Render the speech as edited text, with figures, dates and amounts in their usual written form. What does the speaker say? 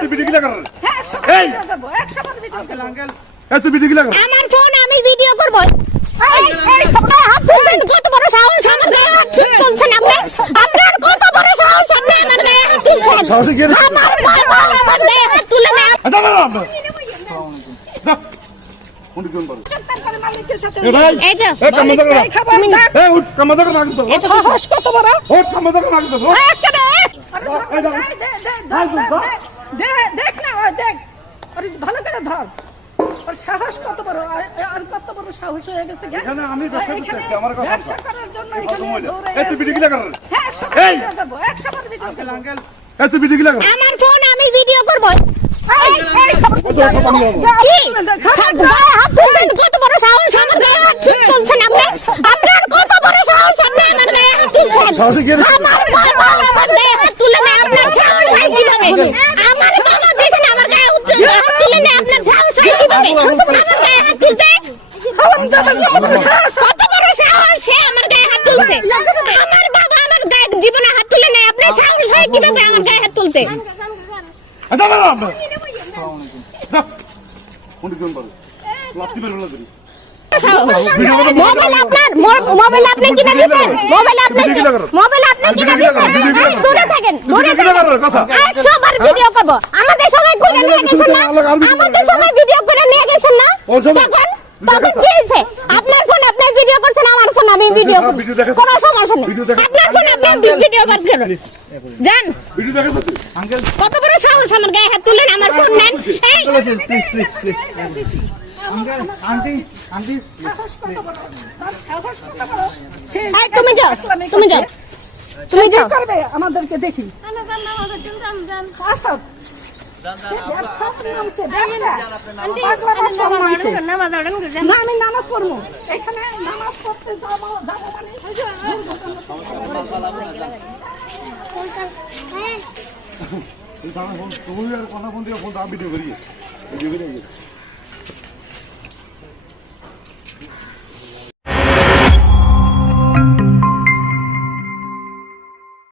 তুই ভিডিও কি লাগার? এই তুই ভিডিও কি লাগার? আমার ফোন আমি ভিডিও করব। এই খবর হাত তুলছেন, কত বড় সাহস আমার গায়ে হাত তুলছেন আপনি? আপনার কত বড় সাহস আপনি আমার গায়ে হাত তুলছেন? সাহসে কি রে? আমার বাবা আমার গায়ে হাত তুলে না। আচ্ছা না না যা কোন দিন বল এ ভাই এই যে এ কাম দাও না তুমি এ উঠ কাম দাও না কিন্তু এত সাহস কত বড়? উঠ কাম দাও না কিন্তু একটা দে। দেখ না ওই দেখ আরে ভালো করে ধর আর সাহস কত বড় আর কত বড় সাহস হয়ে গেছে এখানে আমি ব্যবসা করতেছি আমার কথা ব্যবসা করার জন্য এখানে দৌড়ে এ তুই ভিডিও কি লাগার? হ্যাঁ 100 বার ভিডিও করব এ তুই ভিডিও কি লাগার? আমার ফোন আমি ভিডিও করব। এই খবর কি গায়ে হাত তুলছেন, কত বড় সাহস আমার গায়ে হাত তুলছেন আপনি? আপনার কত বড় সাহস আপনি আমার গায়ে হাত তুলছেন? সাহসে কি রে? আমার বাবা আমার গায়ে হাত তুলে না, আপনার সাহস হয় কিভাবে? আমার বাবা যেখানে আমার গায়ে হাত তুলে না, আপনার সাহস হয় কিভাবে? আমার গায়ে হাত তুলতে কত বড় সাহস সে আমার গায়ে হাত তুলছে? আমার বাবা আমার গায়ে জীবনে হাত তুলে নাই, আপনার সাহস হয় কিভাবে আমার গায়ে হাত তুলতে? আচ্ছা না না যা কোন দিন বল লাত্তি মেরে ফেলা দিবি মোবাইল আপনি কিনে দিয়েছেন? মোবাইল আপনি কিনে দিয়েছেন? দূরে থাকেন, দূরে থাকেন। 100 বার ভিডিও করব। আমাদের সময় করে নিয়ে গেছেন না? আমাদের সময় ভিডিও করে নিয়ে গেছেন না? তখন কি হয়েছে? আপনার ফোন আপনি ভিডিও করছেন, আমার ফোন আমি ভিডিও করব। কোনো সমস্যা নেই। আপনার ফোন আপনি ভিডিও করছেন। জান ভিডিও দেখে তুই আঙ্কেল কত বড় সাহস আমার গায়ে হাত তুলেন, আমার ফোন নেন। এই প্লিজ আঙ্কেল আন্টি আন্টি সাহস কত বড় তার সাহস কত বড় সে এই, তুমি যাও, তুমি যাও, তুমি যাও। করবে আমাদেরকে দেখি আসো না আমি নামাজ পড়বো এখানে নামাজ পড়তে যাবো মানে তুই কথা ফোন দিয়ে ফোন ভিডিও করি